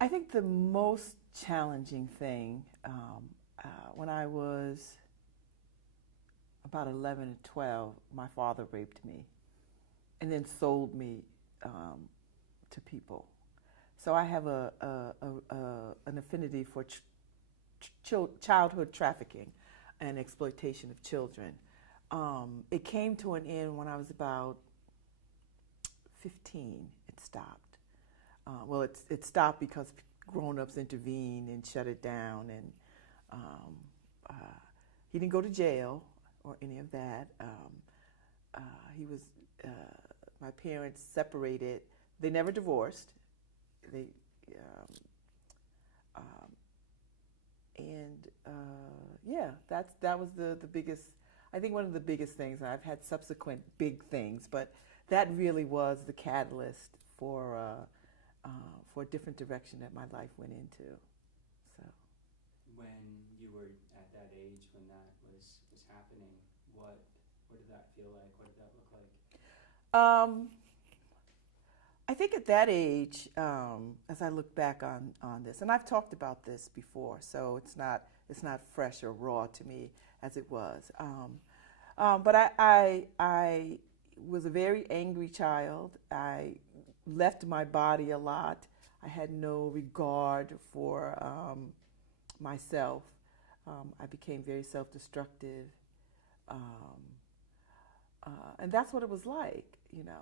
I think the most challenging thing when I was about 11 and 12, my father raped me and then sold me um, to people. So I have an affinity for childhood trafficking and exploitation of children. It came to an end when I was about 15. It stopped. It stopped because grown-ups intervened and shut it down, and um, uh, he didn't go to jail or any of that. Uh, he was uh, my parents separated. They never divorced. They um, um, and yeah, that was the biggest. I think one of the biggest things. I've had subsequent big things, but that really was the catalyst for a different direction that my life went into. So When you were at that age, when that was happening, what did that feel like? What did that look like? um, I think at that age, as I look back on this, and I've talked about this before, so it's not fresh or raw to me as it was. But I was a very angry child. I left my body a lot. I had no regard for myself. I became very self-destructive, um, and that's what it was like.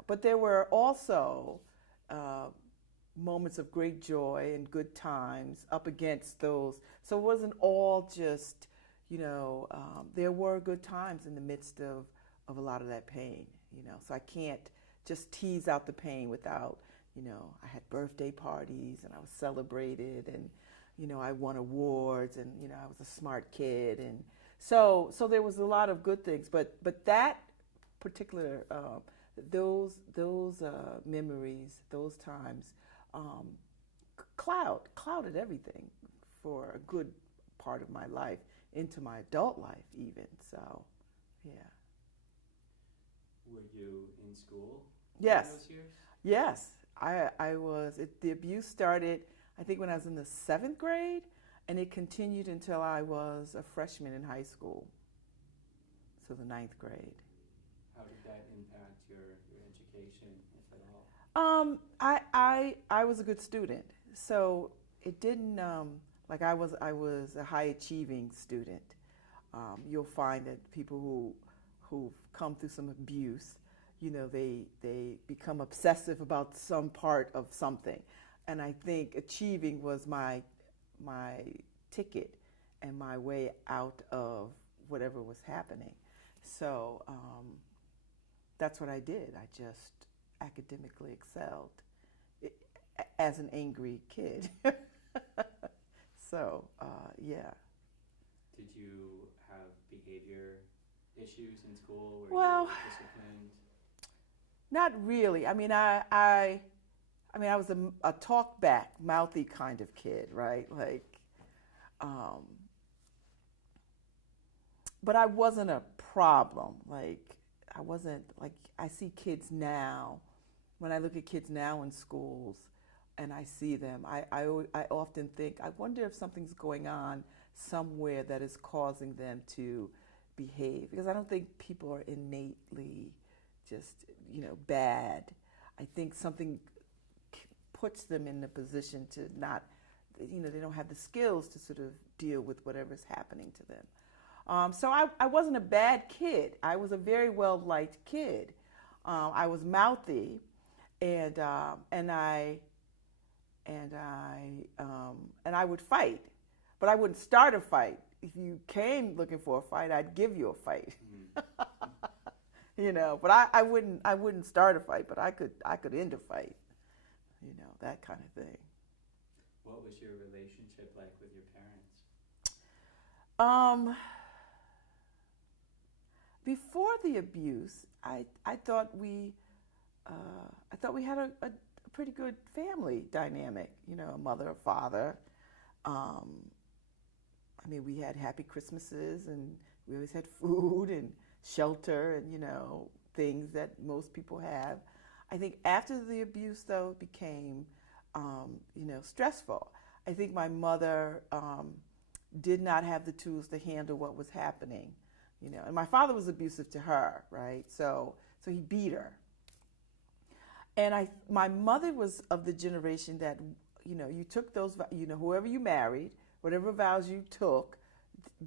But there were also uh, moments of great joy and good times up against those. So it wasn't all just. There were good times in the midst of a lot of that pain. So I can't just tease out the pain without. I had birthday parties and I was celebrated, and I won awards, and I was a smart kid, and so there was a lot of good things, but that particular those memories, those times, um, clouded everything for a good part of my life into my adult life even. So yeah. Were you in school during Yes. those years? Yes, I was. The abuse started, I think, when I was in the seventh grade, and it continued until I was a freshman in high school, so the ninth grade. How did that impact your education, if at all? I was a good student, so it didn't like I was a high achieving student. You'll find that people who've come through some abuse, they become obsessive about some part of something, and I think achieving was my ticket and my way out of whatever was happening. So that's what I did. I just academically excelled as an angry kid. So yeah. Did you have behavior issues in school? Were Well, you disciplined? not really. I mean, I was a talk back, mouthy kind of kid, right? Um, but I wasn't a problem. I wasn't like I see kids now. When I look at kids now in schools, and I see them, I often think, I wonder if something's going on somewhere that is causing them to behave. Because I don't think people are innately just bad. I think something puts them in a position to not, they don't have the skills to sort of deal with whatever's happening to them. So I wasn't a bad kid. I was a very well liked kid. I was mouthy, and I would fight, but I wouldn't start a fight. If you came looking for a fight, I'd give you a fight. Mm. But I wouldn't start a fight, but I could end a fight. That kind of thing. What was your relationship like with your parents? Um, Before the abuse, I thought we had a pretty good family dynamic. A mother, a father. Um, I mean, we had happy Christmases, and we always had food and shelter, and things that most people have. I think after the abuse, though, it became stressful. I think my mother did not have the tools to handle what was happening, and my father was abusive to her, right? So he beat her. And my mother was of the generation that, you took those, whoever you married, whatever vows you took,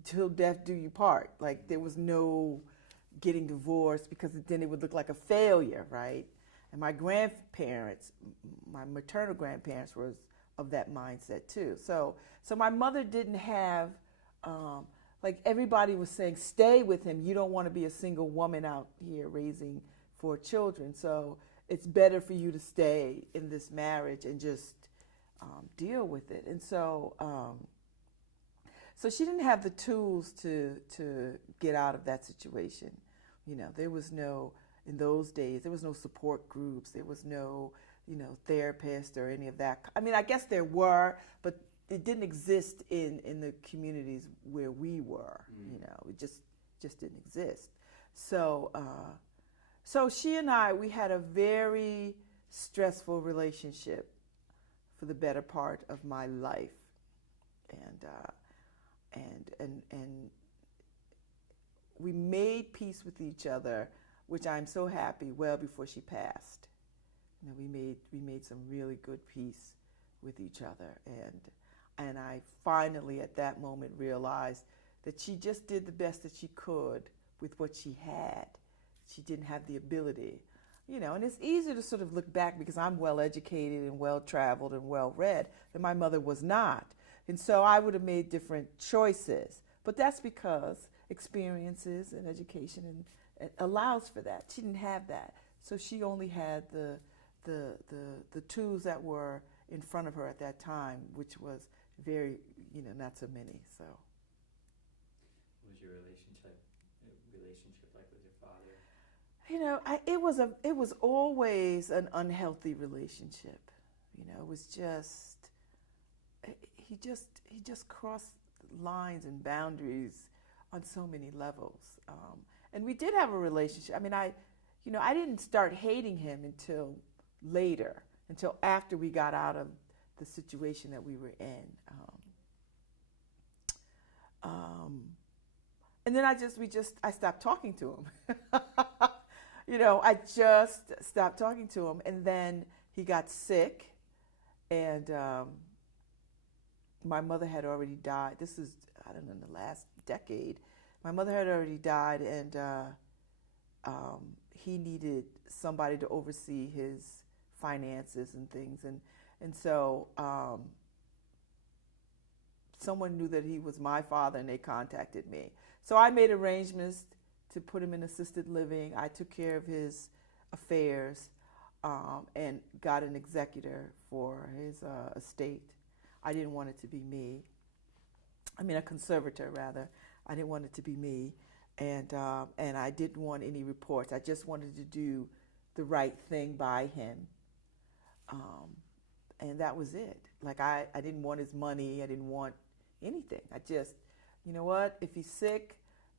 till death do you part. Like there was no getting divorced because then it would look like a failure, right? And my grandparents, my maternal grandparents, was of that mindset too. So my mother didn't have, like everybody was saying, stay with him. You don't want to be a single woman out here raising 4 children. So it's better for you to stay in this marriage and just deal with it. And so she didn't have the tools to get out of that situation. There was no, in those days, there was no support groups. There was no, therapist or any of that. I mean, I guess there were, but it didn't exist in the communities where we were. It just didn't exist. So she and I, we had a very stressful relationship for the better part of my life, and we made peace with each other, which I'm so happy, well before she passed. We made some really good peace with each other, and I finally at that moment realized that she just did the best that she could with what she had. She didn't have the ability, and it's easy to sort of look back because I'm well educated and well traveled and well read, and my mother was not. And so I would have made different choices, but that's because experiences and education and allows for that. She didn't have that, so she only had the tools that were in front of her at that time, which was very, not so many. So, what was your relationship like with your father? It was always an unhealthy relationship. It was just he just crossed lines and boundaries on so many levels. And we did have a relationship. I mean, I didn't start hating him until later, until after we got out of the situation that we were in. And then I stopped talking to him. I just stopped talking to him. And then he got sick, and my mother had already died. This is, I don't know, in the last decade. My mother had already died, and he needed somebody to oversee his finances and things. And so someone knew that he was my father, and they contacted me. So I made arrangements to put him in assisted living. I took care of his affairs and got an executor for his estate. I didn't want it to be me. I mean, a conservator, rather. I didn't want it to be me. And I didn't want any reports. I just wanted to do the right thing by him. And that was it. Like, I didn't want his money. I didn't want anything. I just, you know what? If he's sick,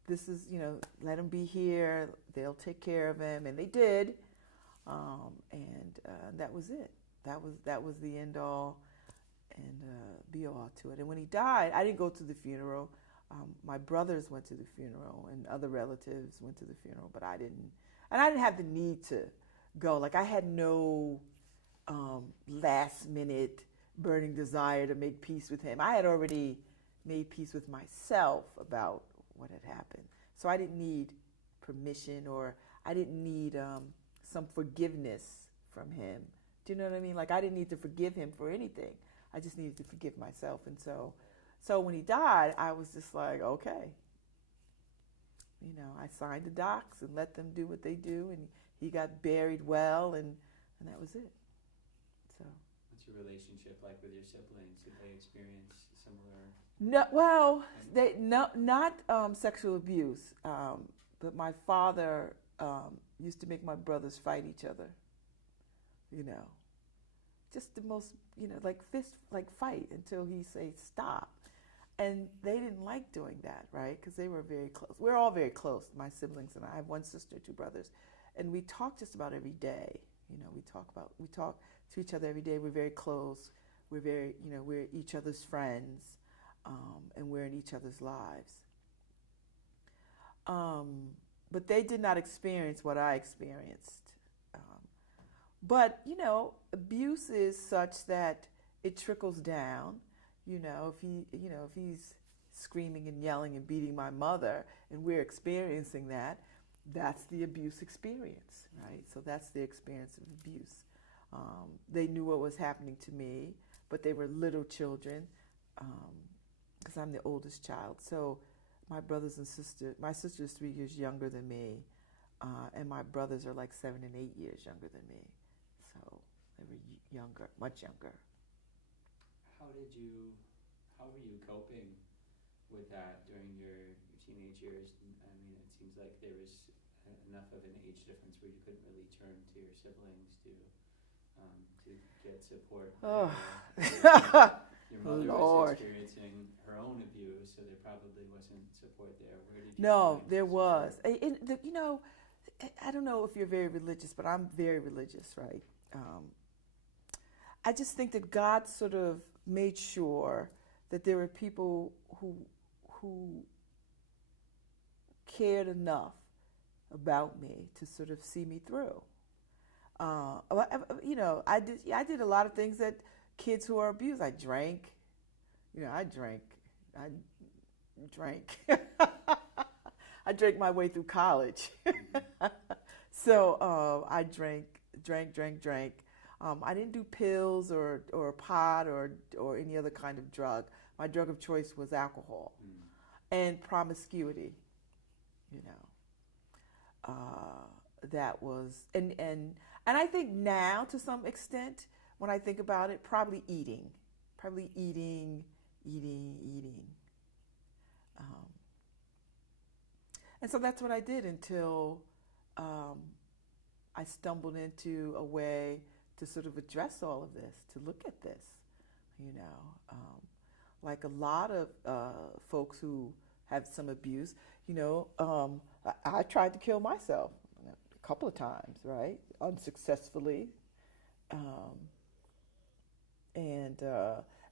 this is, let him be here. They'll take care of him. And they did. And that was it. That was the end all and be all to it. And when he died, I didn't go to the funeral. My brothers went to the funeral and other relatives went to the funeral, but I didn't. And I didn't have the need to go. Like, I had no last minute burning desire to make peace with him. I had already made peace with myself about what had happened. So I didn't need permission, or I didn't need some forgiveness from him. Do you know what I mean? Like, I didn't need to forgive him for anything. I just needed to forgive myself. And so when he died, I was just like, okay. I signed the docs and let them do what they do, and he got buried well, and that was it. So. What's your relationship like with your siblings? Did they experience similar? No, well, not sexual abuse, but my father used to make my brothers fight each other. Just the most, like fight until he say stop. And they didn't like doing that, right? Because they were very close. We're all very close, my siblings and I. I have one sister, 2 brothers. And we talk just about every day, We talk to each other every day. We're very close. We're each other's friends, and we're in each other's lives. But they did not experience what I experienced. But abuse is such that it trickles down. If he's screaming and yelling and beating my mother, and we're experiencing that, that's the abuse experience, right? So that's the experience of abuse. They knew what was happening to me, but they were little children, because I'm the oldest child. So my sister is 3 years younger than me, and my brothers are like 7 and 8 years younger than me. So they were younger, much younger. How were you coping with that during your teenage years? I mean, it seems like there was enough of an age difference where you couldn't really turn to your siblings to get support. Oh. Your mother Lord. was experiencing her own abuse, so there probably wasn't support there. Where did you No, find there support? was. I don't know if you're very religious, but I'm very religious, right? I just think that God sort of made sure that there were people who cared enough about me to sort of see me through. I did a lot of things that kids who are abused. I drank. I drank. I drank my way through college. So I drank. I didn't do pills or pot or any other kind of drug. My drug of choice was alcohol and promiscuity. That was and I think now to some extent when I think about it, probably eating. And so that's what I did until I stumbled into a way to sort of address all of this, to look at this, like a lot of folks who have some abuse, I tried to kill myself a couple of times, right? Unsuccessfully. And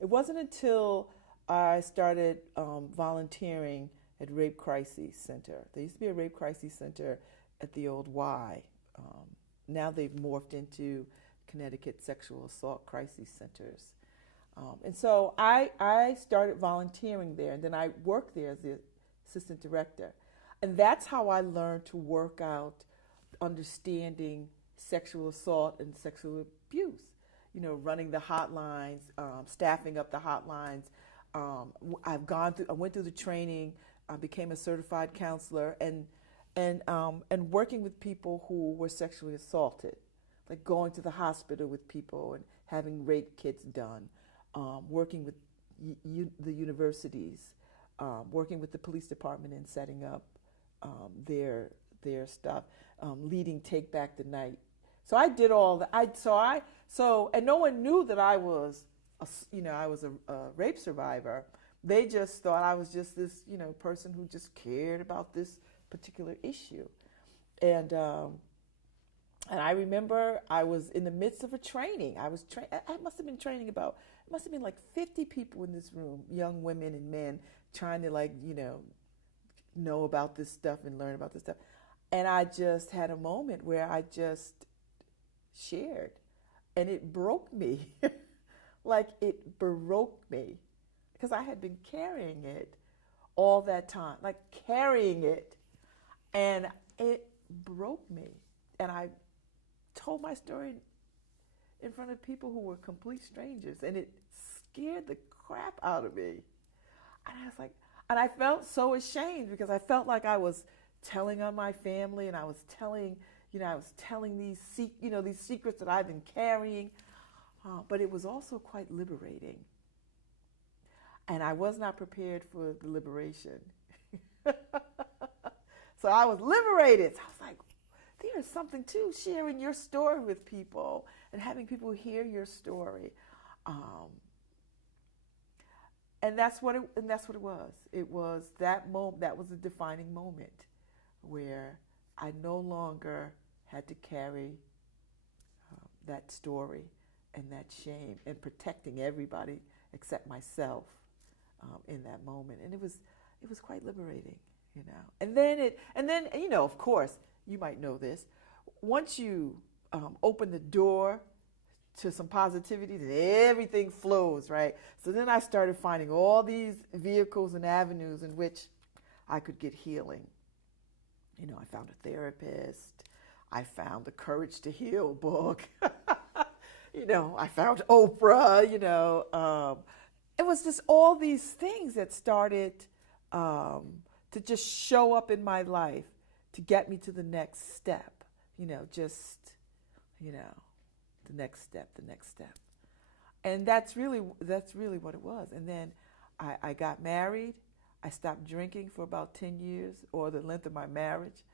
it wasn't until I started volunteering at Rape Crisis Center. There used to be a Rape Crisis Center at the old Y. Now they've morphed into Connecticut Sexual Assault Crisis Centers. And so I started volunteering there, and then I worked there as the assistant director. And that's how I learned to work out understanding sexual assault and sexual abuse. Running the hotlines, staffing up the hotlines. I went through the training, became a certified counselor, and working with people who were sexually assaulted, like going to the hospital with people and having rape kits done, working with the universities, working with the police department and setting up their stuff, leading Take Back the Night. So I did all that. And no one knew that I was a rape survivor. They just thought I was just this, person who just cared about this particular issue. And I remember I was in the midst of a training. I must have been like 50 people in this room, young women and men, trying to know about this stuff and learn about this stuff. And I just had a moment where I just shared, and it broke me. Like it broke me, because I had been carrying it all that time, and it broke me. And I told my story in front of people who were complete strangers, and it scared the crap out of me. And I was like, and I felt so ashamed, because I felt like I was telling on my family, and I was telling these secrets that I've been carrying. But it was also quite liberating. And I was not prepared for the liberation. So I was liberated. So I was like, there's something to sharing your story with people and having people hear your story. And that's what it was. It was that moment. That was a defining moment where I no longer had to carry that story and that shame and protecting everybody except myself in that moment. And it was quite liberating, you know. And then you know, of course, you might know this. Once you open the door to some positivity, then everything flows, right? So then I started finding all these vehicles and avenues in which I could get healing. You know, I found a therapist. I found the Courage to Heal book. You know, I found Oprah, you know. It was just all these things that started to just show up in my life to get me to the next step. You know, just, you know, the next step. And that's really what it was. And then I got married. I stopped drinking for about 10 years, or the length of my marriage,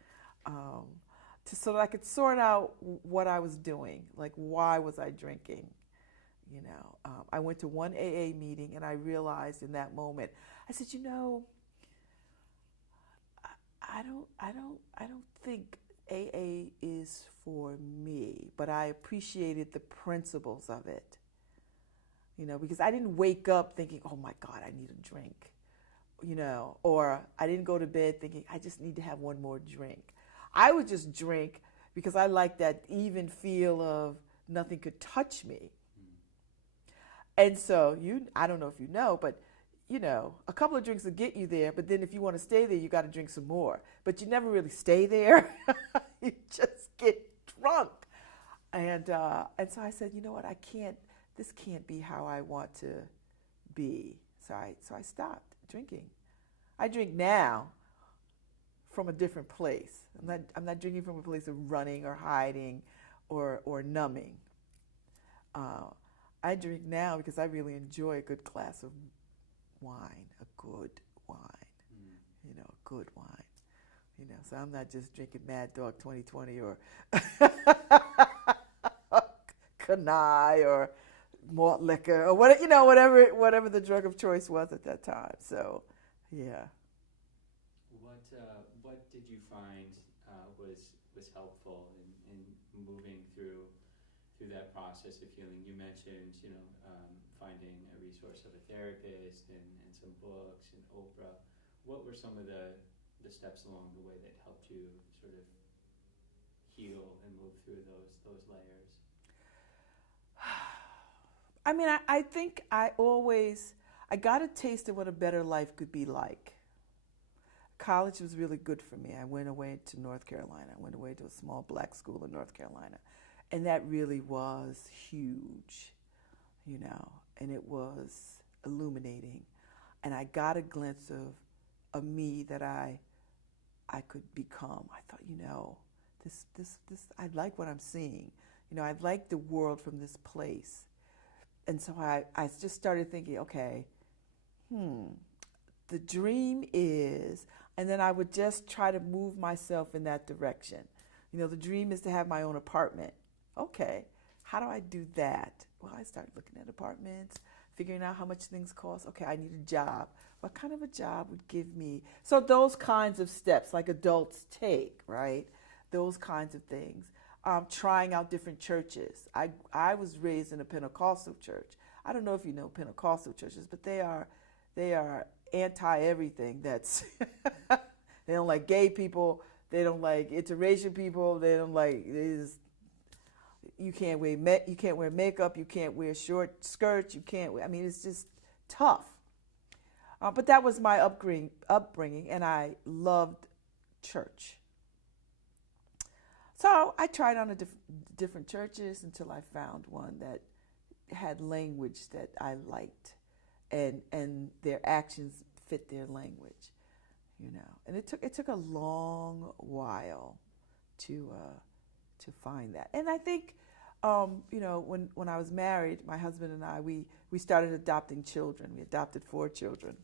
so that I could sort out what I was doing. Like, why was I drinking? You know, I went to one AA meeting, and I realized in that moment, I said, you know, I don't think AA is for me, but I appreciated the principles of it. You know, because I didn't wake up thinking, oh my God, I need a drink. You know, or I didn't go to bed thinking, I just need to have one more drink. I would just drink because I like that even feel of nothing could touch me. And so I don't know if you know, but you know, a couple of drinks will get you there, but then if you want to stay there, you got to drink some more. But you never really stay there. You just get drunk. And so I said, you know what, this can't be how I want to be. So I stopped drinking. I drink now from a different place. I'm not drinking from a place of running or hiding or numbing. I drink now because I really enjoy a good glass of wine, a good wine. You know, a good wine. You know, so I'm not just drinking Mad Dog 2020 or Kanai or malt liquor or whatever, you know, whatever the drug of choice was at that time. So, yeah. What did you find was helpful in moving through that process of healing? You mentioned, you know, finding a resource of a therapist and some books and Oprah. What were some of the steps along the way that helped you sort of heal and move through those layers? I mean, I think I got a taste of what a better life could be like. College was really good for me. I went away to North Carolina. I went away to a small black school in North Carolina. And that really was huge, you know, and it was illuminating. And I got a glimpse of me that I could become. I thought, you know, this I like what I'm seeing. You know, I like the world from this place. And so I just started thinking, okay, the dream is, and then I would just try to move myself in that direction. You know, the dream is to have my own apartment. Okay, how do I do that? Well, I started looking at apartments, figuring out how much things cost. Okay, I need a job. What kind of a job would give me? So those kinds of steps, like adults take, right? Those kinds of things. Trying out different churches. I was raised in a Pentecostal church. I don't know if you know Pentecostal churches, but they are anti everything. That's they don't like gay people. They don't like interracial people. They don't like you can't wear makeup. You can't wear short skirts. You can't. I mean, it's just tough. But that was my upbringing, and I loved church. So I tried on different churches until I found one that had language that I liked, and their actions fit their language, you know. And it took a long while to find that. And I think, you know, when I was married, my husband and I, we started adopting children. We adopted 4 children.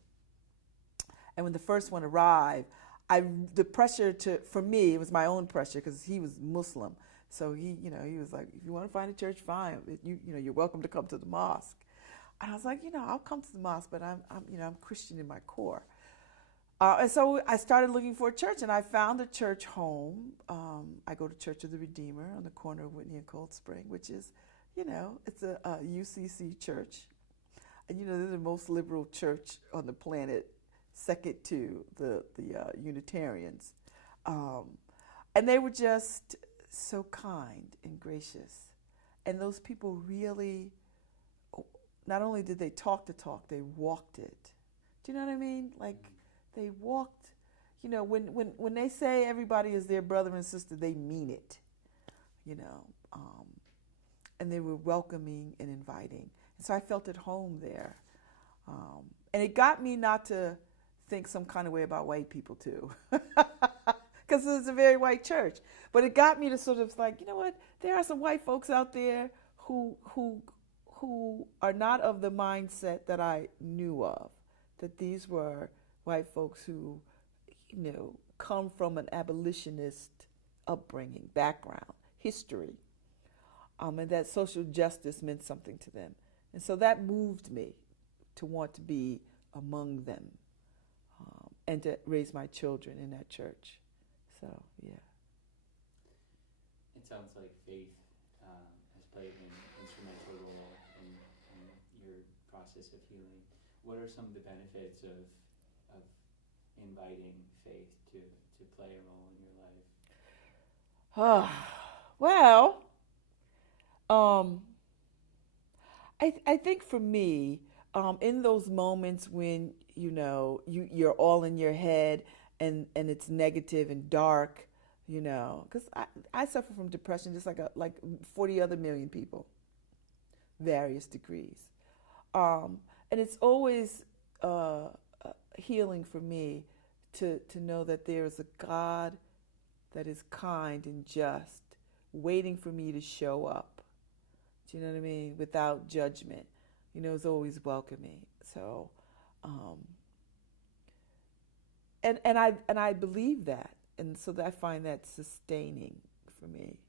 And when the first one arrived, the pressure for me, it was my own pressure because he was Muslim. So he was like, if you want to find a church, fine. You're welcome to come to the mosque. And I was like, I'll come to the mosque, but I'm Christian in my core. And so I started looking for a church, and I found a church home. I go to Church of the Redeemer on the corner of Whitney and Cold Spring, which is, it's a UCC church. And, they're the most liberal church on the planet, second to the Unitarians. And they were just so kind and gracious. And those people really, not only did they talk the talk, they walked it. Do you know what I mean? Like, they walked, when they say everybody is their brother and sister, they mean it, and they were welcoming and inviting. And so I felt at home there. And it got me not to think some kind of way about white people, too, because it's a very white church. But it got me to sort of like, you know what, there are some white folks out there who are not of the mindset that I knew of, that these were white folks who, come from an abolitionist upbringing, background, history, and that social justice meant something to them. And so that moved me to want to be among them, and to raise my children in that church. So, yeah. It sounds like faith has played an instrumental role in your process of healing. What are some of the benefits of inviting faith to play a role in your life? Well, I think for me, in those moments when you're all in your head and it's negative and dark, because I suffer from depression just like 40 other million people, various degrees, and it's always healing for me to know that there is a God that is kind and just, waiting for me to show up. Do you know what I mean? Without judgment. Is always welcoming. So, and I believe that, and so I find that sustaining for me.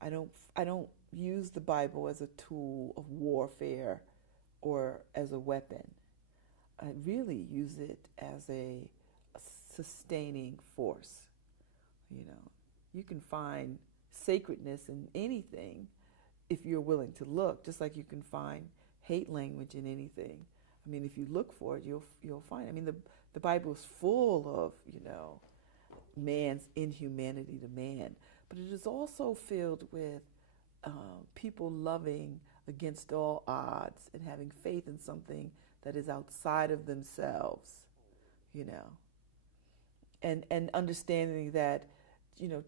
I don't use the Bible as a tool of warfare or as a weapon. I really use it as a sustaining force. You can find sacredness in anything if you're willing to look, just like you can find hate language in anything. I mean, if you look for it, you'll find it. I mean, the Bible is full of, man's inhumanity to man, but it is also filled with people loving against all odds and having faith in something that is outside of themselves, and understanding that,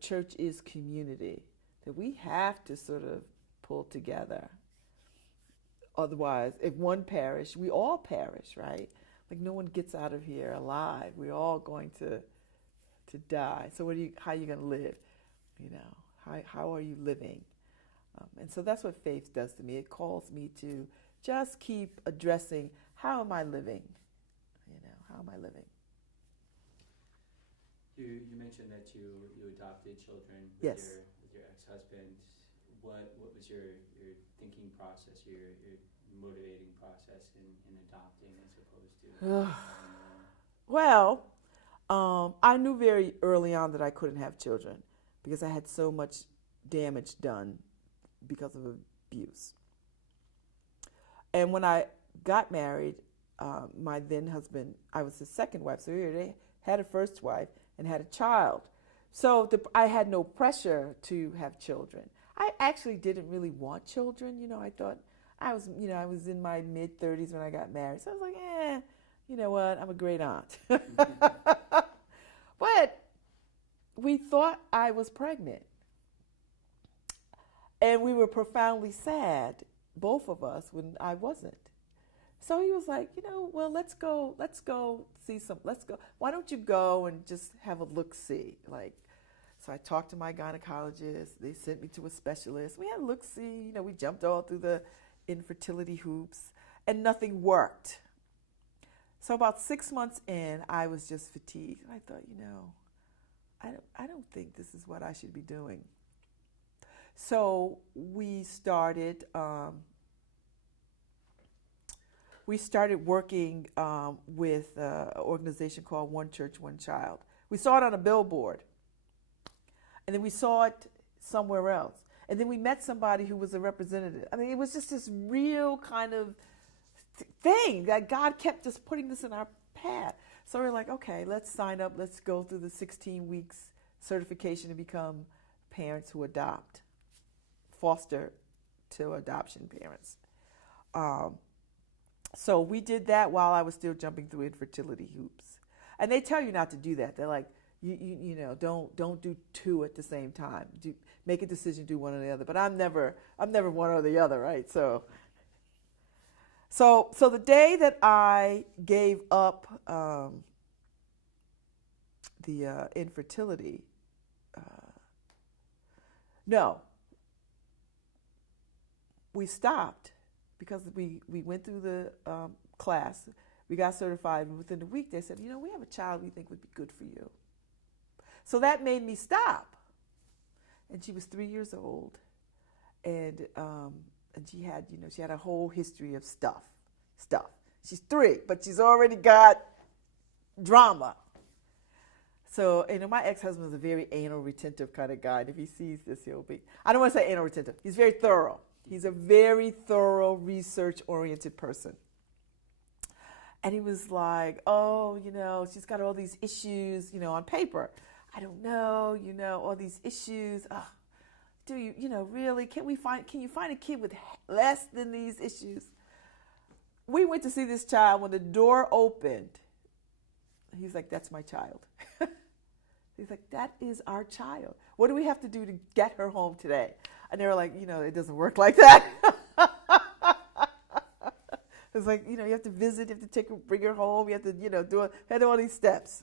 church is community, that we have to sort of pull together. Otherwise, if one perish, we all perish, right? Like, no one gets out of here alive. We're all going to die. So how are you going to live? How are you living? And so that's what faith does to me. It calls me to just keep addressing, how am I living? How am I living? You mentioned that you adopted children with Yes. with your ex-husband. What was your thinking process, your motivating process in adopting as opposed to? Well, I knew very early on that I couldn't have children because I had so much damage done because of abuse. And when I got married, my then husband, I was his second wife, so they had a first wife and had a child. So I had no pressure to have children. I actually didn't really want children. I thought I was in my mid-30s when I got married. So I was like, you know what? I'm a great aunt. But we thought I was pregnant. And we were profoundly sad, both of us, when I wasn't. So he was like, well, let's go see why don't you go and just have a look-see? So I talked to my gynecologist. They sent me to a specialist. We had a look-see. We jumped all through the infertility hoops, and nothing worked. So about 6 months in, I was just fatigued. And I thought, I don't think this is what I should be doing. So we started we started working with an organization called One Church, One Child. We saw it on a billboard, and then we saw it somewhere else. And then we met somebody who was a representative. I mean, it was just this real kind of thing that God kept just putting this in our path. So we're like, okay, let's sign up. Let's go through the 16 weeks certification to become parents who adopt, foster to adoption parents. So we did that while I was still jumping through infertility hoops. And they tell you not to do that. They're like, you know, don't do two at the same time. Make a decision, do one or the other. But I'm never one or the other, right? So the day that I gave up the infertility, no, we stopped because we went through the class. We got certified, and within a week they said, you know, we have a child we think would be good for you. So that made me stop. And she was 3 years old, and she had, you know, she had a whole history of stuff. She's 3, but she's already got drama. So, you know, my ex-husband is a very anal retentive kind of guy, and if he sees this, he'll be, I don't want to say anal retentive, he's very thorough. He's a very thorough, research-oriented person. And he was like, oh, you know, she's got all these issues, you know, on paper. I don't know, you know, all these issues. Do you, you know, really, can you find a kid with less than these issues? We went to see this child. When the door opened, he's like, that's my child. He's like, that is our child. What do we have to do to get her home today? And they were like, you know, it doesn't work like that. It's like, you know, you have to visit, you have to take her, bring her home, you have to, you know, had all these steps.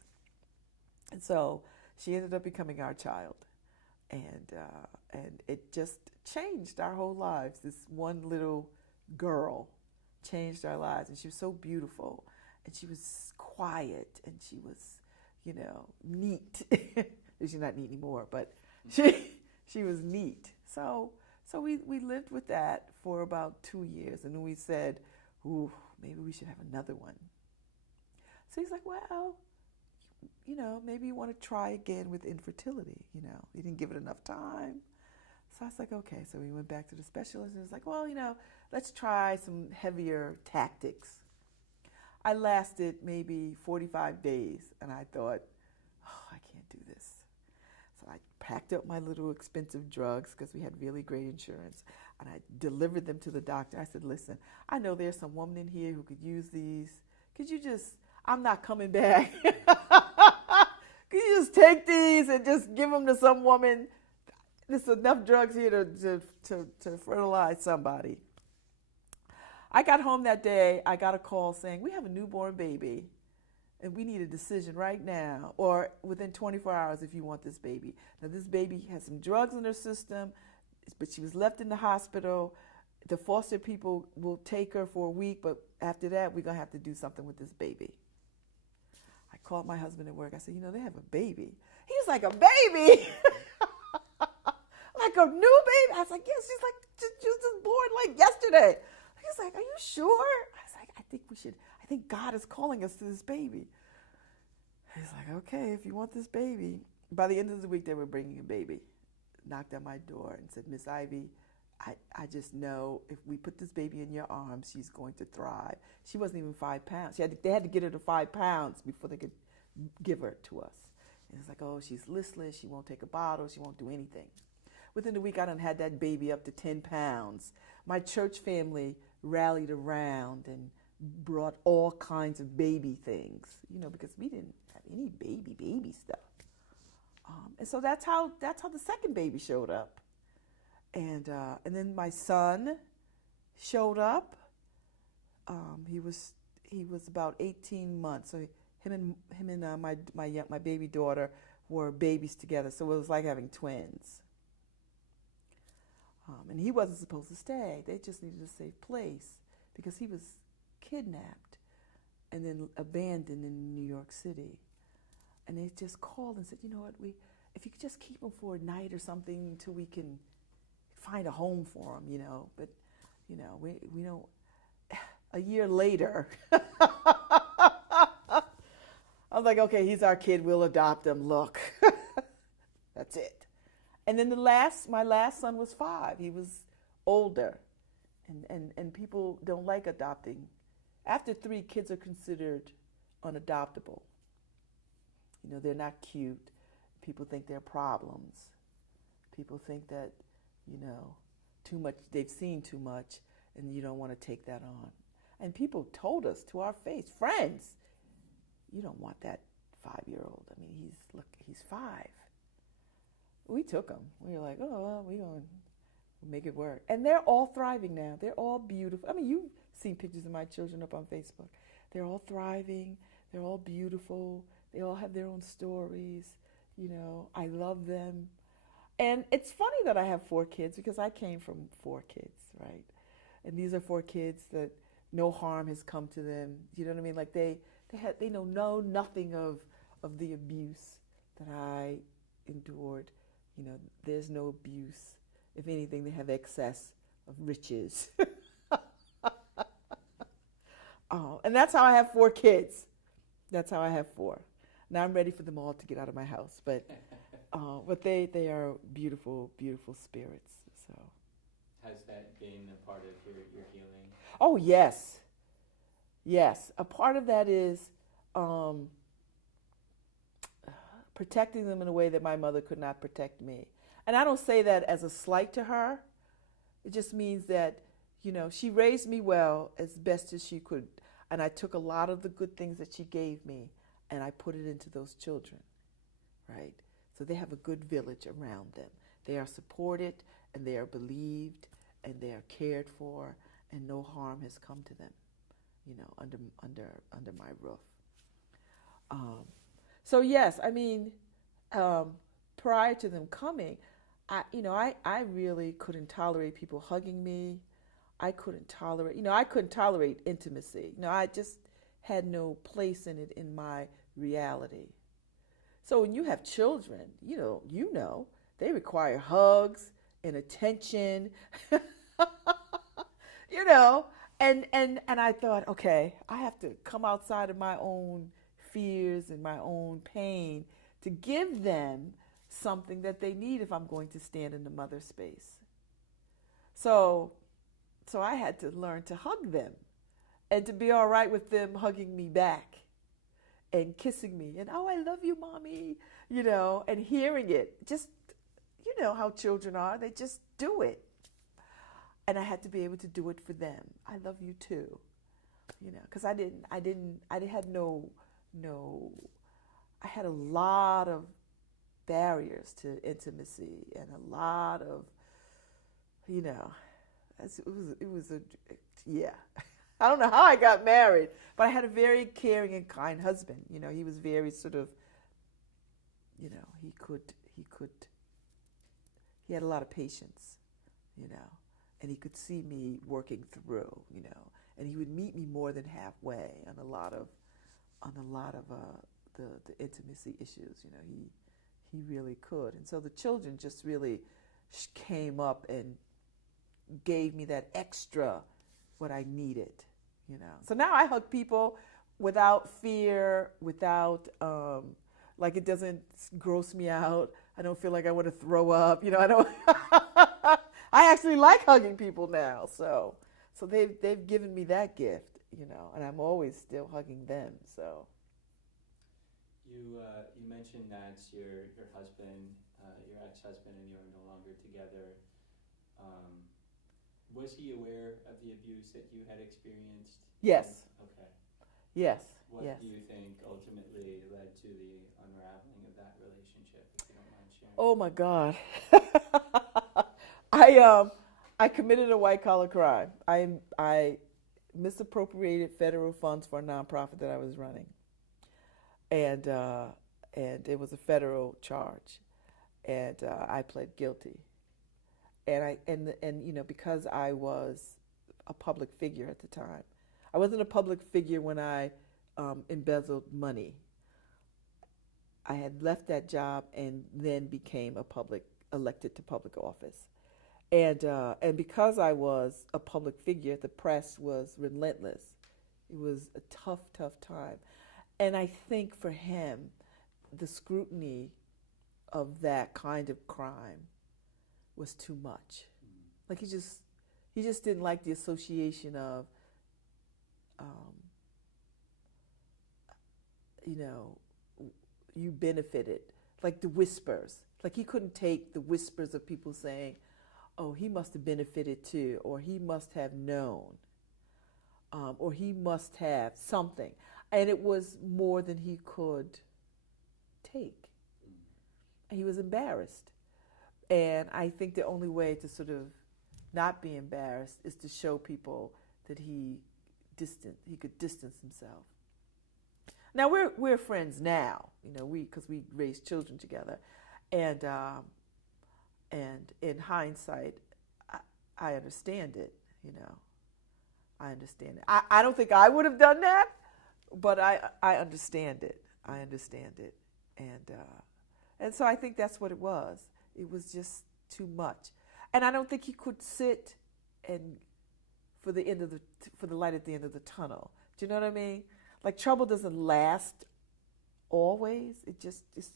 And so she ended up becoming our child. And it just changed our whole lives. This one little girl changed our lives. And she was so beautiful. And she was quiet. And she was, you know, neat. She's not neat anymore, but she was neat. So we lived with that for about 2 years. And then we said, ooh, maybe we should have another one. So he's like, well, you know, maybe you want to try again with infertility. You know, he didn't give it enough time. So I was like, okay. So we went back to the specialist and he was like, well, you know, let's try some heavier tactics. I lasted maybe 45 days and I thought, oh, I can't do this. So I packed up my little expensive drugs because we had really great insurance. And I delivered them to the doctor. I said, listen, I know there's some woman in here who could use these. Could you just, I'm not coming back. Could you just take these and just give them to some woman? There's enough drugs here to fertilize somebody. I got home that day. I got a call saying, we have a newborn baby and we need a decision right now or within 24 hours if you want this baby. Now, this baby has some drugs in her system, but she was left in the hospital. The foster people will take her for a week, but after that, we're going to have to do something with this baby. I called my husband at work. I said, you know, they have a baby. He was like, a baby? Like a new baby? I was like, yes, she's like, just born like yesterday. He was like, are you sure? I was like, I think God is calling us to this baby. He's like, okay, if you want this baby. By the end of the week, they were bringing a baby. Knocked on my door and said, Miss Ivy, I just know if we put this baby in your arms, she's going to thrive. She wasn't even 5 pounds. They had to get her to 5 pounds before they could give her to us. And it's like, oh, she's listless. She won't take a bottle. She won't do anything. Within a week, I done had that baby up to 10 pounds. My church family rallied around and brought all kinds of baby things, you know, because we didn't have any baby stuff. And so that's how the second baby showed up, and then my son showed up. He was about 18 months. So him and my baby daughter were babies together. So it was like having twins. And he wasn't supposed to stay. They just needed a safe place because he was kidnapped and then abandoned in New York City. And they just called and said, you know what, if you could just keep him for a night or something until we can find a home for him, you know. But, you know, we don't. a year later, I was like, okay, he's our kid. We'll adopt him. Look, that's it. And then my last son was 5. He was older, and people don't like adopting. After 3, kids are considered unadoptable. You know, they're not cute. People think they're problems. People think that, you know, too much, they've seen too much, and you don't want to take that on. And people told us to our face, friends, you don't want that 5-year-old. I mean, he's 5. We took him. We were like, oh, well, we're going to make it work. And they're all thriving now. They're all beautiful. I mean, you've seen pictures of my children up on Facebook. They're all thriving. They're all beautiful. They all have their own stories. You know, I love them. And it's funny that I have 4 kids because I came from 4 kids, right? And these are 4 kids that no harm has come to them. You know what I mean? Like they know nothing of the abuse that I endured. You know, there's no abuse. If anything, they have excess of riches. And that's how I have 4 kids. That's how I have 4. Now I'm ready for them all to get out of my house, but they are beautiful, beautiful spirits. So, has that been a part of your healing? Oh yes, yes. A part of that is protecting them in a way that my mother could not protect me. And I don't say that as a slight to her. It just means that, you know, she raised me well as best as she could. And I took a lot of the good things that she gave me and I put it into those children, right? So they have a good village around them. They are supported and they are believed and they are cared for and no harm has come to them, you know, under my roof. So yes, I mean, prior to them coming, I really couldn't tolerate people hugging me. I couldn't tolerate intimacy. You know, I just had no place in it in my reality. So when you have children, you know, they require hugs and attention, you know, and I thought, okay, I have to come outside of my own fears and my own pain to give them something that they need if I'm going to stand in the mother space. So I had to learn to hug them and to be all right with them hugging me back and kissing me and, oh, I love you, mommy, you know, and hearing it. Just, you know how children are. They just do it. And I had to be able to do it for them. I love you too, you know, because I had a lot of barriers to intimacy and a lot of, you know, it was yeah. I don't know how I got married, but I had a very caring and kind husband. You know, he was very sort of, you know, he had a lot of patience, you know, and he could see me working through, you know, and he would meet me more than halfway on a lot of the intimacy issues. You know, he really could. And so the children just really came up and gave me that extra what I needed, you know. So now I hug people without fear, without like it doesn't gross me out. I don't feel like I want to throw up, you know. I don't. I actually like hugging people now. So they've given me that gift, you know, and I'm always still hugging them. So. You mentioned that your husband, your ex-husband, and you are no longer together. Was he aware of the abuse that you had experienced? Yes. Okay. Yes. What yes. do you think ultimately led to the unraveling of that relationship, if you don't mind sharing? Oh my God. I committed a white collar crime. I misappropriated federal funds for a nonprofit that I was running. And it was a federal charge, and I pled guilty. And you know, because I was a public figure at the time, I wasn't a public figure when I embezzled money. I had left that job and then became elected to public office, And because I was a public figure, the press was relentless. It was a tough, tough time. And I think for him, the scrutiny of that kind of crime was too much. Like he just didn't like the association of, um, you know, you benefited, like the whispers. Like he couldn't take the whispers of people saying, "Oh, he must have benefited too," or "He must have known," or "He must have something," and it was more than he could take. And he was embarrassed. And I think the only way to sort of not be embarrassed is to show people that he could distance himself. Now we're friends now, because we raised children together, and in hindsight, I, I understand it. You know, I understand it. I don't think I would have done that, but I understand it. I understand it, and so I think that's what it was. It was just too much, and I don't think he could sit and for the end of the for the light at the end of the tunnel. Do you know what I mean? Like trouble doesn't last always. It's just it's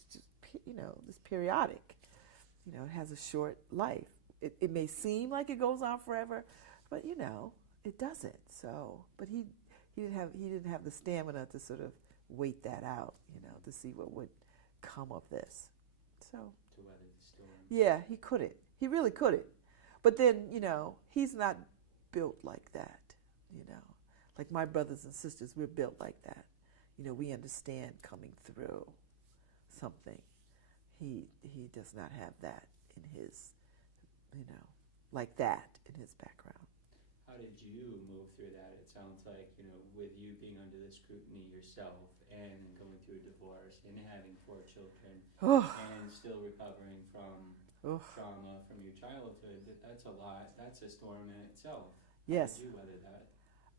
periodic. It has a short life. It may seem like it goes on forever, but it doesn't. So, but he didn't have the stamina to sort of wait that out. To see what would come of this. So To weather the storm. yeah, he couldn't. He really couldn't. But then he's not built like that. You know, like my brothers and sisters, we're built like that. We understand coming through something. He does not have that in his, like that in his background. How did you move through that? It sounds like, with you being under the scrutiny yourself and going through a divorce and having 4 children Oh, and still recovering from oh, trauma from your childhood, that's a lot. That's a storm in itself. yes. How did you weather that?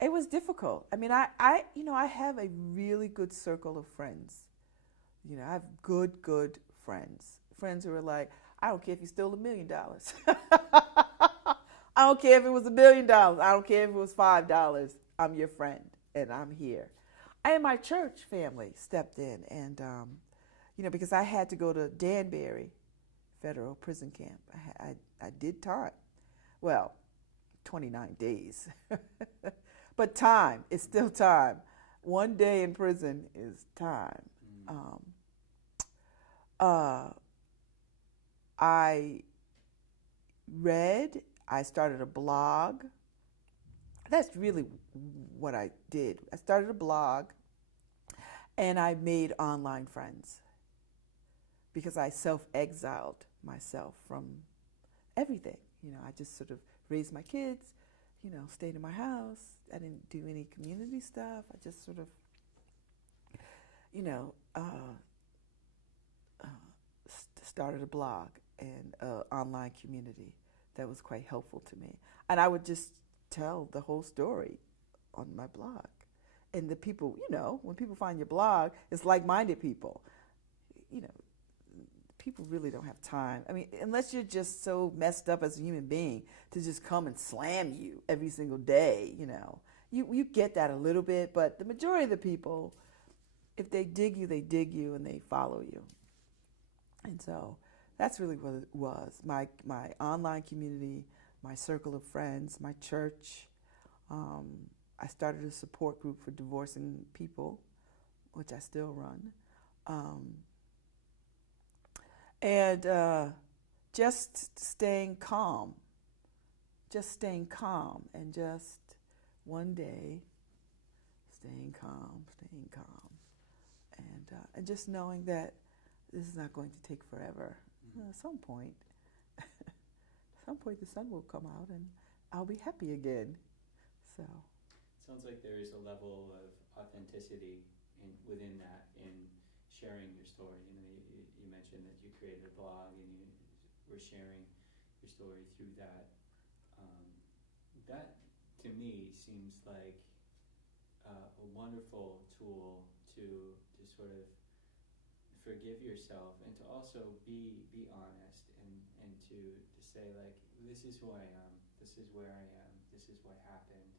It was difficult. I mean, I have a really good circle of friends. I have good friends. Friends who are like, I don't care if you stole $1,000,000. I don't care if it was $1,000,000. I don't care if it was $5. I'm your friend, and I'm here. And my church family stepped in, and because I had to go to Danbury Federal Prison Camp. I did time. Well, 29 days. But time is still time. One day in prison is time. I read, I started a blog. That's really what I did. I started a blog and I made online friends because I self-exiled myself from everything. I just sort of raised my kids, stayed in my house. I didn't do any community stuff. I just sort of, started a blog and an online community that was quite helpful to me. And I would just tell the whole story on my blog. And the people, when people find your blog, it's like-minded people. People really don't have time. I mean, unless you're just so messed up as a human being to just come and slam you every single day, You get that a little bit, but the majority of the people, if they dig you and they follow you. And so that's really what it was. My online community, my circle of friends, my church. I started a support group for divorcing people, which I still run. And just staying calm. And just one day staying calm, and just knowing that this is not going to take forever. At some point the sun will come out and I'll be happy again. So It sounds like there is a level of authenticity within that, in sharing your story. You mentioned that you created a blog and you were sharing your story through that. That to me seems like a wonderful tool to sort of forgive yourself and to also be honest and to say, like, this is who I am, this is where I am, this is what happened.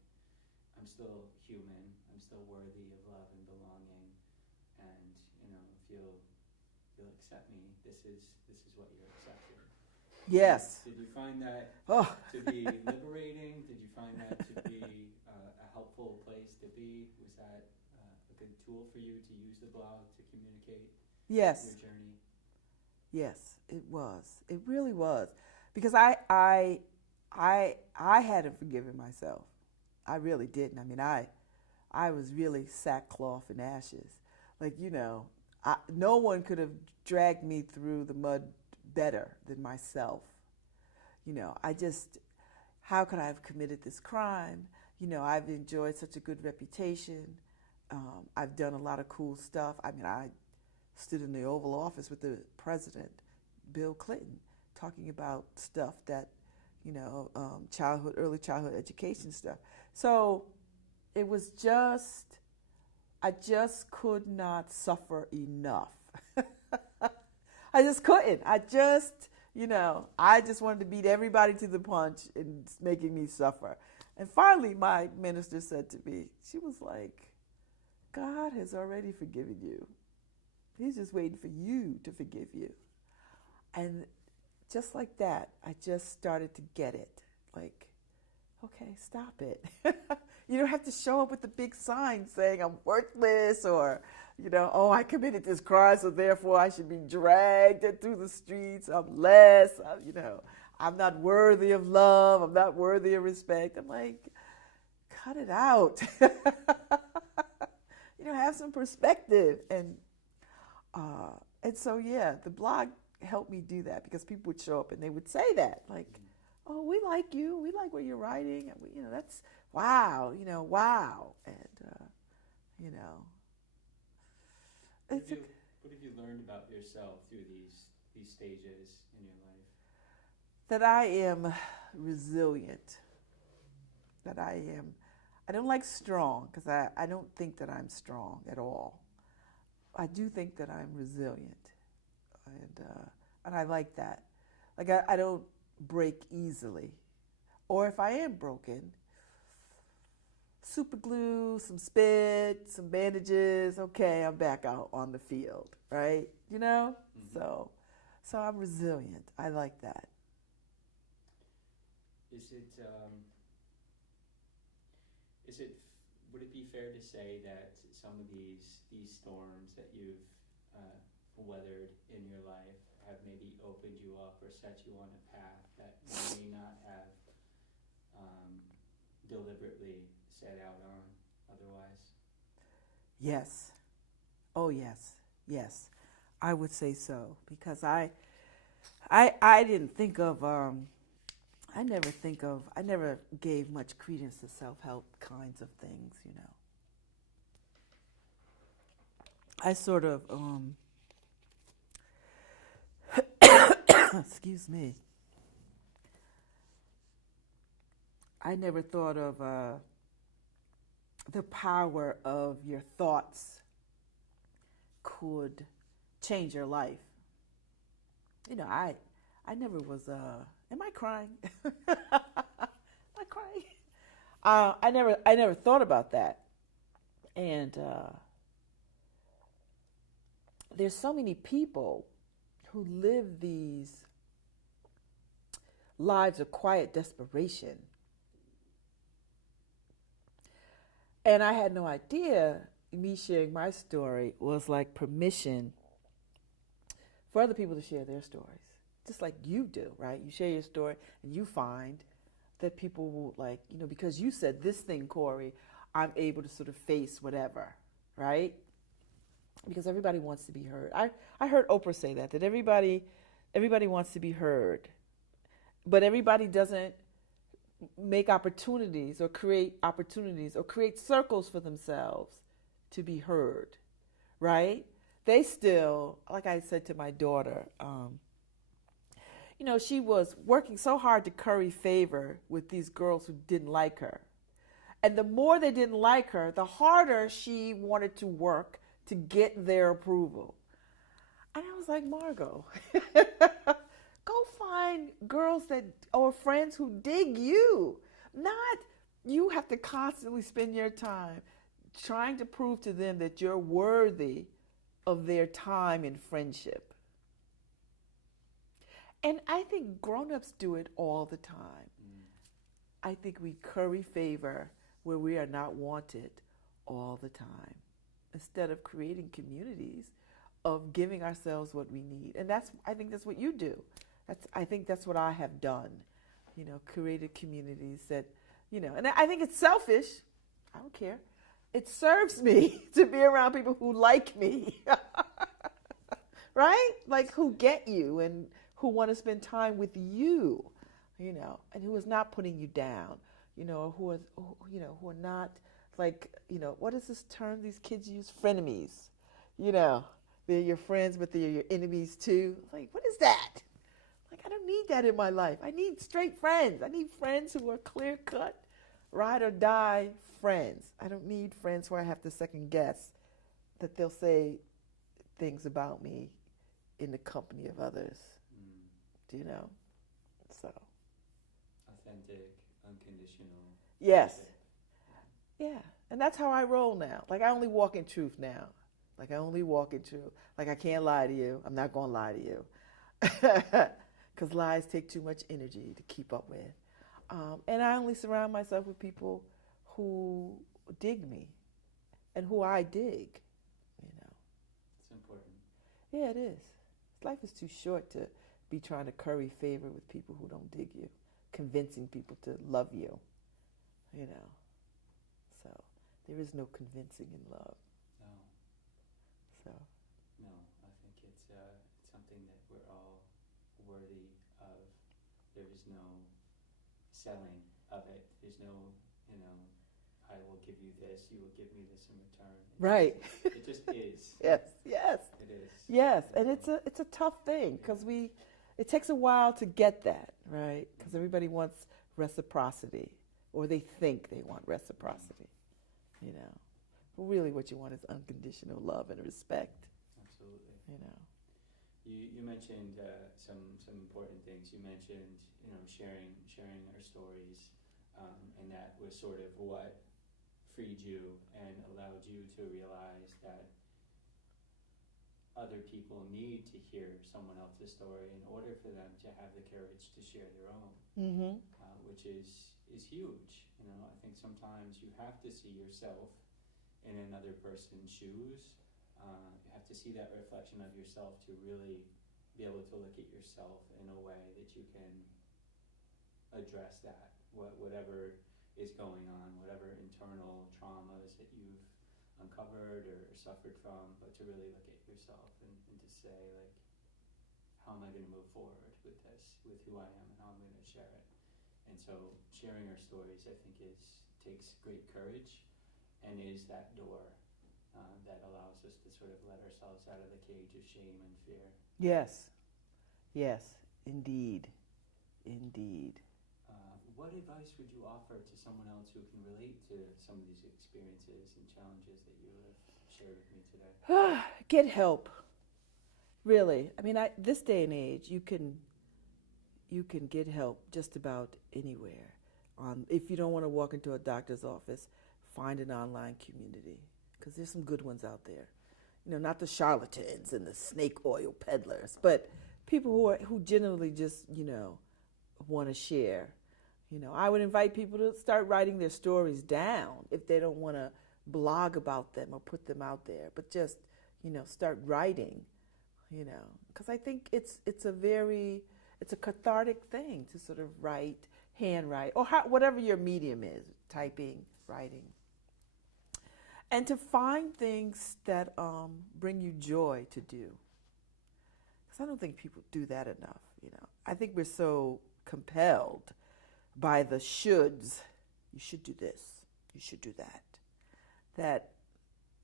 I'm still human, I'm still worthy of love and belonging, and if you'll accept me, this is what you're accepting. Yes. Did you find that Oh. to be liberating? Did you find that to be a helpful place to be? Was that a good tool for you to use the blog to communicate Yes. your journey? Yes, it was. It really was, because I hadn't forgiven myself. I really didn't. I mean, I was really sackcloth and ashes. Like, no one could have dragged me through the mud better than myself. How could I have committed this crime? I've enjoyed such a good reputation. I've done a lot of cool stuff. I mean, I stood in the Oval Office with the president, Bill Clinton, talking about stuff that, early childhood education stuff. So it was I just could not suffer enough. I just couldn't. I just wanted to beat everybody to the punch and it's making me suffer. And finally, my minister said to me, she was like, God has already forgiven you. He's just waiting for you to forgive you. And just like that, I just started to get it. Like, okay, stop it. You don't have to show up with the big sign saying I'm worthless or, I committed this crime, so therefore I should be dragged through the streets. I'm less, I'm not worthy of love. I'm not worthy of respect. I'm like, cut it out. Have some perspective. And so, yeah, the blog helped me do that, because people would show up and they would say that, like, oh, we like you. We like what you're writing. And that's, wow, wow. And, What have you learned about yourself through these stages in your life? That I am resilient. I don't like strong, because I don't think that I'm strong at all. I do think that I'm resilient. And I like that. Like, I don't break easily. Or if I am broken, super glue, some spit, some bandages, okay, I'm back out on the field, right? Mm-hmm. So I'm resilient. I like that. Would it be fair to say that some of these storms that you've weathered in your life have maybe opened you up or set you on a path that you may not have deliberately set out on otherwise? Yes. Oh, yes. Yes. I would say so, because I didn't think of, I never gave much credence to self-help kinds of things, I sort of, excuse me. I never thought of the power of your thoughts could change your life. I never was, am I crying? Am I crying? I never thought about that. And there's so many people who live these lives of quiet desperation. And I had no idea me sharing my story was like permission for other people to share their stories. Just like you do, right? You share your story and you find that people will, like, because you said this thing, Corey, I'm able to sort of face whatever, right? Because everybody wants to be heard. I heard Oprah say that everybody wants to be heard, but everybody doesn't make opportunities or create circles for themselves to be heard, right? They still, like I said to my daughter, she was working so hard to curry favor with these girls who didn't like her. And the more they didn't like her, the harder she wanted to work to get their approval. And I was like, Margot, go find girls that or friends who dig you. Not you have to constantly spend your time trying to prove to them that you're worthy of their time and friendship. And I think grown-ups do it all the time. I think we curry favor where we are not wanted all the time, instead of creating communities of giving ourselves what we need. And I think that's what you do. I think that's what I have done, created communities that, and I think it's selfish. I don't care. It serves me to be around people who like me, right? Like who get you and who want to spend time with you, and who is not putting you down, who are not like, what is this term these kids use? Frenemies, they're your friends, but they're your enemies too. Like, what is that? Like, I don't need that in my life. I need straight friends. I need friends who are clear cut, ride or die friends. I don't need friends where I have to second guess that they'll say things about me in the company of others. Do you know? So. Authentic, unconditional. Yes. Yeah. And that's how I roll now. Like, I only walk in truth now. Like, I only walk in truth. Like, I can't lie to you. I'm not going to lie to you. Because lies take too much energy to keep up with. And I only surround myself with people who dig me and who I dig, It's important. Yeah, it is. Life is too short to be trying to curry favor with people who don't dig you, convincing people to love you, So there is no convincing in love. No. So. No, I think it's something that we're all worthy of. There is no selling of it. There's no, I will give you this, you will give me this in return. Right. It just is. Yes. It is. Yes, and it's a tough thing because it takes a while to get that, right? Because everybody wants reciprocity, or they think they want reciprocity, But really what you want is unconditional love and respect. Absolutely. You mentioned some important things. You mentioned, sharing our stories, and that was sort of what freed you and allowed you to realize that other people need to hear someone else's story in order for them to have the courage to share their own, which is huge. I think sometimes you have to see yourself in another person's shoes. You have to see that reflection of yourself to really be able to look at yourself in a way that you can address that, whatever is going on, whatever internal traumas that you've uncovered or suffered from, but to really look at yourself and to say, like, how am I going to move forward with this, with who I am and how I'm going to share it. And so sharing our stories, I think, takes great courage and is that door that allows us to sort of let ourselves out of the cage of shame and fear. Yes, indeed. What advice would you offer to someone else who can relate to some of these experiences and challenges that you have shared with me today? Get help. Really. I mean, this day and age, you can get help just about anywhere. If you don't want to walk into a doctor's office, find an online community, because there's some good ones out there. Not the charlatans and the snake oil peddlers, but people who genuinely just, want to share. I would invite people to start writing their stories down if they don't want to blog about them or put them out there, but just, start writing, because I think it's a cathartic thing to sort of handwrite, or whatever your medium is, typing, writing. And to find things that bring you joy to do. Because I don't think people do that enough, I think we're so compelled by the shoulds. You should do this. You should do that. That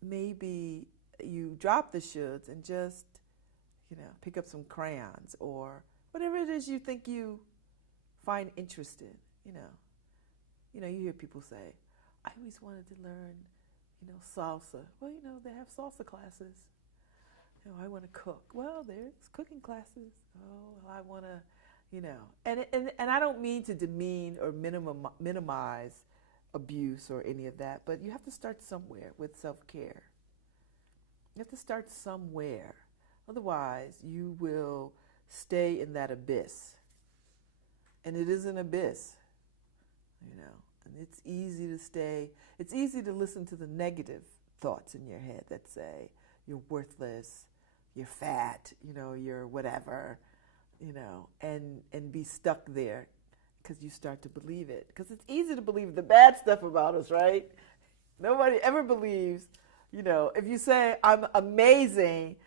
maybe you drop the shoulds and just, pick up some crayons or whatever it is you think you find interested. You hear people say, I always wanted to learn, salsa. Well, they have salsa classes. I want to cook. Well, there's cooking classes. Oh, I want to, you know. And I don't mean to demean or minimize abuse or any of that, but you have to start somewhere with self-care. You have to start somewhere. Otherwise, you will stay in that abyss. And it is an abyss, you know. And it's easy to stay, it's easy to listen to the negative thoughts in your head that say, you're worthless, you're fat, you know, you're whatever, you know, and be stuck there because you start to believe it. Because it's easy to believe the bad stuff about us, right? Nobody ever believes, you know, if you say, I'm amazing,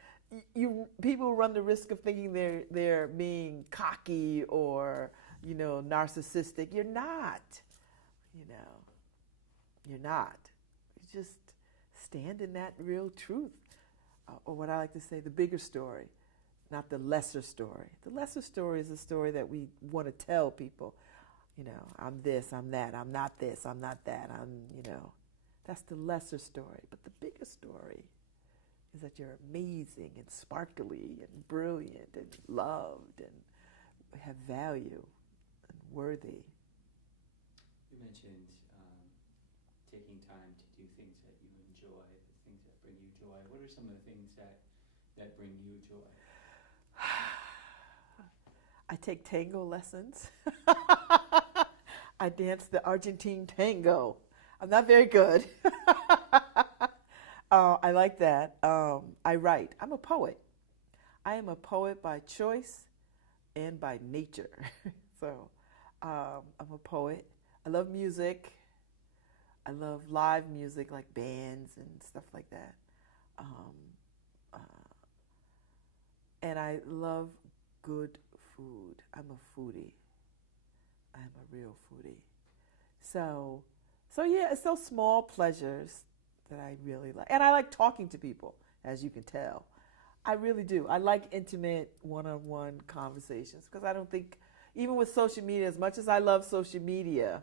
people run the risk of thinking they're being cocky or, you know, narcissistic. You're not, you know, you're not. You just stand in that real truth. Or what I like to say, the bigger story, not the lesser story. The lesser story is the story that we want to tell people. You know, I'm this, I'm that, I'm not this, I'm not that, you know. That's the lesser story. But the bigger story is that you're amazing and sparkly and brilliant and loved and have value and worthy. You mentioned taking time to do things that you enjoy, the things that bring you joy. What are some of the things that bring you joy? I take tango lessons. I dance the Argentine tango. I'm not very good. I like that. I write. I'm a poet. I am a poet by choice and by nature. So I'm a poet. I love music. I love live music like bands and stuff like that. And I love good food. I'm a foodie. I'm a real foodie. So yeah, it's those small pleasures that I really like. And I like talking to people, as you can tell. I really do. I like intimate one-on-one conversations because I don't think, even with social media, as much as I love social media,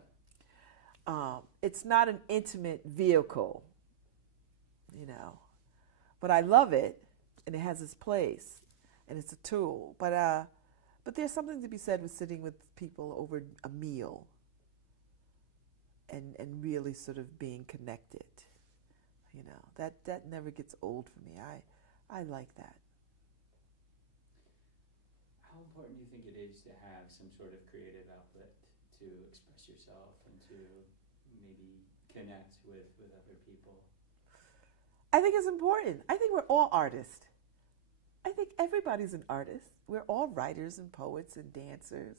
it's not an intimate vehicle, you know. But I love it, and it has its place, and it's a tool. But there's something to be said with sitting with people over a meal and really sort of being connected. You know, that never gets old for me. I like that. How important do you think it is to have some sort of creative outlet to express yourself and to maybe connect with other people? I think it's important. I think we're all artists. I think everybody's an artist. We're all writers and poets and dancers.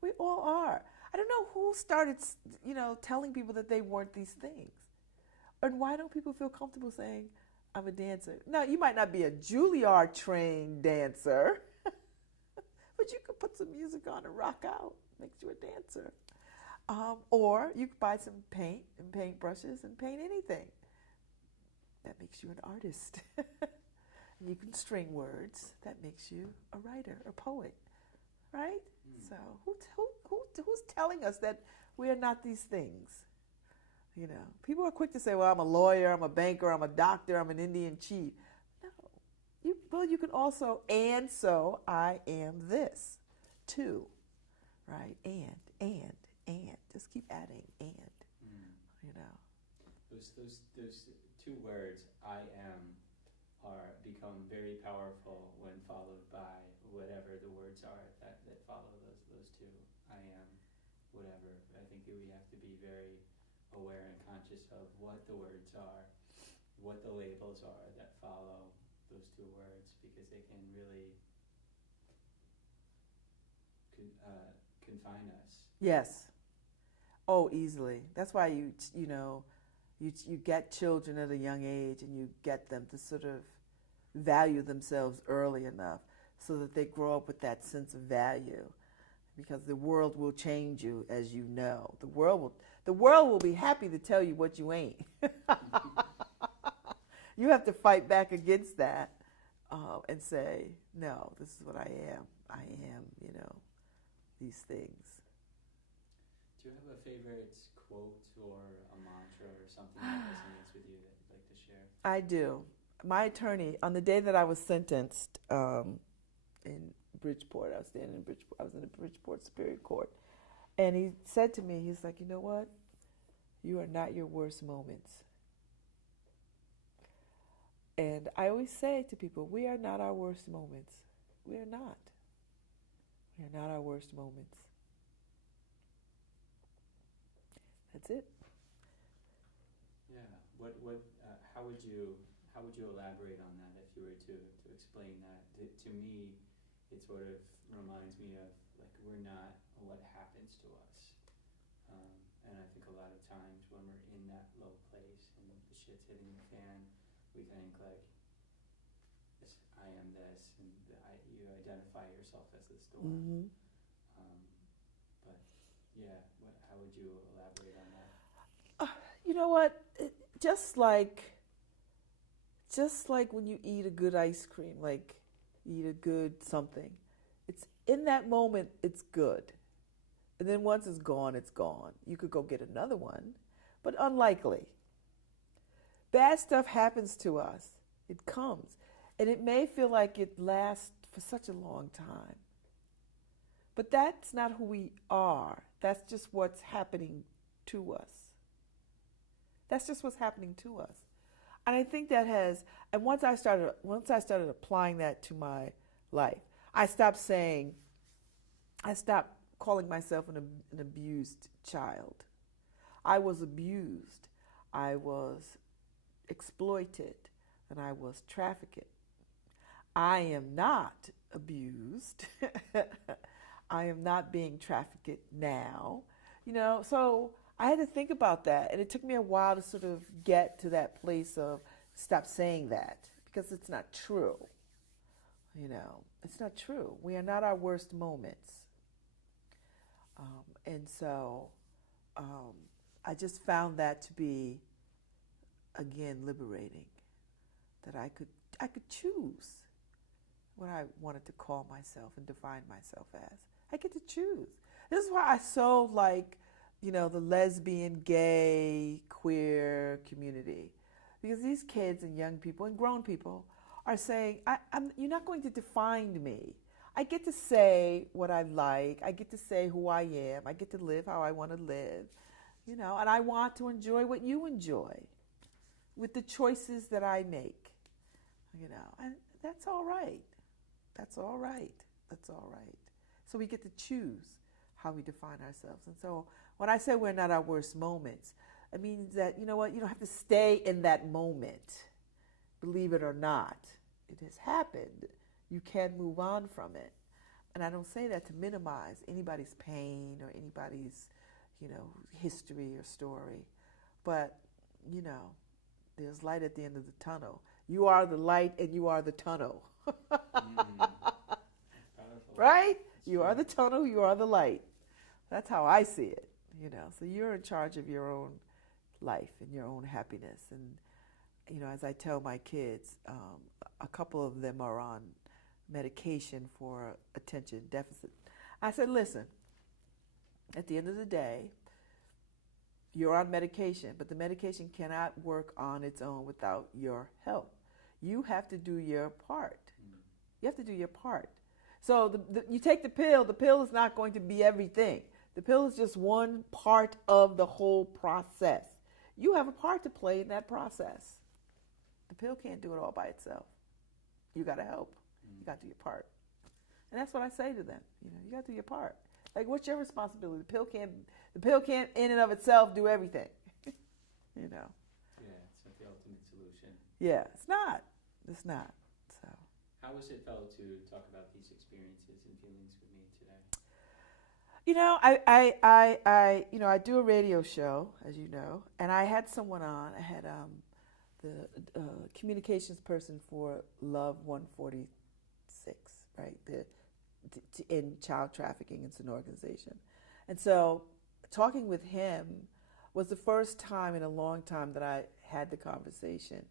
We all are. I don't know who started, you know, telling people that they weren't these things. And why don't people feel comfortable saying, I'm a dancer? Now, you might not be a Juilliard trained dancer, but you could put some music on and rock out. Makes you a dancer. Or you could buy some paint and paintbrushes and paint anything. That makes you an artist. And you can string words. That makes you a writer, a poet, right? So who's telling us that we are not these things? You know, people are quick to say, well, I'm a lawyer, I'm a banker, I'm a doctor, I'm an Indian chief. No, you can also, and so I am this too, right? And, just keep adding, you know. Those two words, I am, become very powerful when followed by whatever the words are that follow those two. I am, whatever. I think that we have to be very aware and conscious of what the words are, what the labels are that follow those two words, because they can really confine us. Yes. Oh, easily. That's why you get children at a young age and you get them to sort of value themselves early enough so that they grow up with that sense of value. Because the world will change you, as you know. The world will be happy to tell you what you ain't. You have to fight back against that and say, no, this is what I am. I am, you know, these things. Do you have a favorite quote or a mantra or something that resonates with you that you'd like to share? I do. My attorney, on the day that I was sentenced in Bridgeport. I was standing in Bridgeport. I was in the Bridgeport Superior Court, and he said to me, he's like, you know what? You are not your worst moments. And I always say to people, we are not our worst moments. We are not. We are not our worst moments. That's it. Yeah. How would you elaborate on that if you were to explain that? To me, it sort of reminds me of like we're not what happens to us. And I think a lot of times when we're in that low place and the shit's hitting the fan, we think like, this, I am this, and you identify yourself as the storm. Mm-hmm. But yeah, how would you elaborate on that? You know what? Just like when you eat a good ice cream, like you eat a good something, it's in that moment it's good. And then once it's gone, it's gone. You could go get another one, but unlikely. Bad stuff happens to us. It comes. And it may feel like it lasts for such a long time. But that's not who we are. That's just what's happening to us. That's just what's happening to us. And I think that has, and once I started applying that to my life, I stopped calling myself an abused child. I was abused. I was exploited, and I was trafficked. I am not abused. I am not being trafficked now. So I had to think about that, and it took me a while to sort of get to that place of stop saying that, because it's not true. It's not true. We are not our worst moments. And so I just found that to be, again, liberating, that I could choose what I wanted to call myself and define myself as. I get to choose. This is why I so like, the lesbian, gay, queer community, because these kids and young people and grown people are saying, you're not going to define me. I get to say what I like. I get to say who I am. I get to live how I want to live, and I want to enjoy what you enjoy with the choices that I make, and that's all right. That's all right. That's all right. So we get to choose how we define ourselves. And so when I say we're not our worst moments, it means that, you don't have to stay in that moment. Believe it or not, it has happened. You can move on from it. And I don't say that to minimize anybody's pain or anybody's, history or story. But, there's light at the end of the tunnel. You are the light and you are the tunnel. Right? You are the tunnel, you are the light. That's how I see it, So you're in charge of your own life and your own happiness. And, as I tell my kids, a couple of them are on medication for attention deficit. I said, listen, at the end of the day, you're on medication, but the medication cannot work on its own without your help. You have to do your part. You have to do your part. So you take the pill is not going to be everything. The pill is just one part of the whole process. You have a part to play in that process. The pill can't do it all by itself. You got to help. You got to do your part. And that's what I say to them. You got to do your part. Like, what's your responsibility? The pill can't in and of itself do everything. Yeah, it's not the ultimate solution. Yeah, it's not. It's not. So. How was it felt to talk about these experiences and feelings with me today? I do a radio show, as you know, and I had someone on. I had the communications person for Love 146, right? In child trafficking. It's an organization. And so talking with him was the first time in a long time that I had the conversation.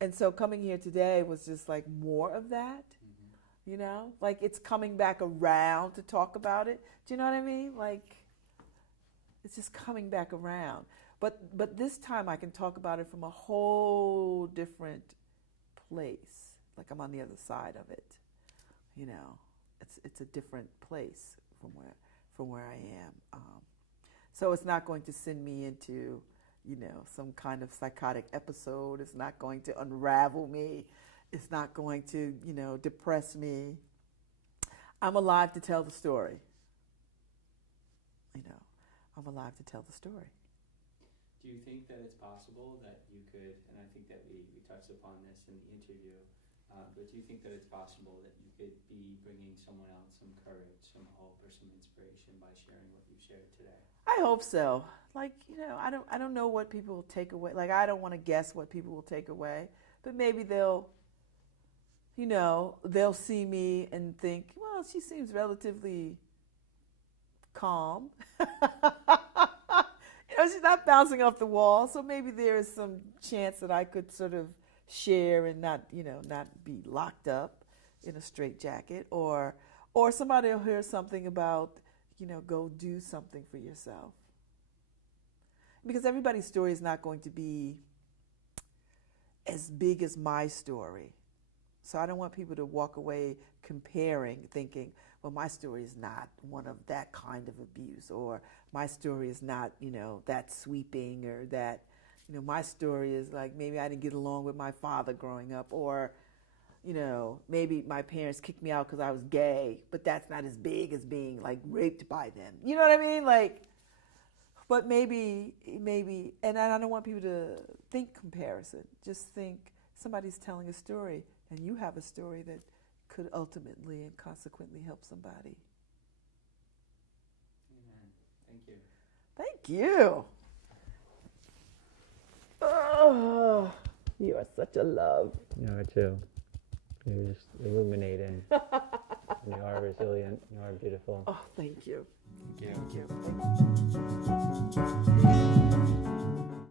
And so coming here today was just like more of that, like it's coming back around to talk about it. Do you know what I mean? Like it's just coming back around. But this time I can talk about it from a whole different place. Like I'm on the other side of it, you know, it's a different place from where I am. So it's not going to send me into, you know, some kind of psychotic episode. It's not going to unravel me. It's not going to, you know, depress me. I'm alive to tell the story. You know, I'm alive to tell the story. Do you think that it's possible that you could, and I think that we touched upon this in the interview, but do you think that it's possible that you could be bringing someone else some courage, some hope, or some inspiration by sharing what you've shared today? I hope so. Like, you know, I don't know what people will take away. Like, I don't want to guess what people will take away, but maybe they'll, you know, they'll see me and think, well, she seems relatively calm. You know, she's not bouncing off the wall, so maybe there is some chance that I could sort of share and not, you know, not be locked up in a straitjacket, or somebody will hear something about, you know, go do something for yourself. Because everybody's story is not going to be as big as my story. So I don't want people to walk away comparing, thinking, well, my story is not one of that kind of abuse, or my story is not, you know, that sweeping, or that, you know, my story is like maybe I didn't get along with my father growing up, or, you know, maybe my parents kicked me out because I was gay, but that's not as big as being like raped by them. You know what I mean? Like, but maybe, and I don't want people to think comparison. Just think somebody's telling a story, and you have a story that could ultimately and consequently help somebody. Amen. Thank you. Thank you. Oh, you are such a love. You are too. You're just illuminating. You are resilient. You are beautiful. Oh, thank you. Thank you. Thank you.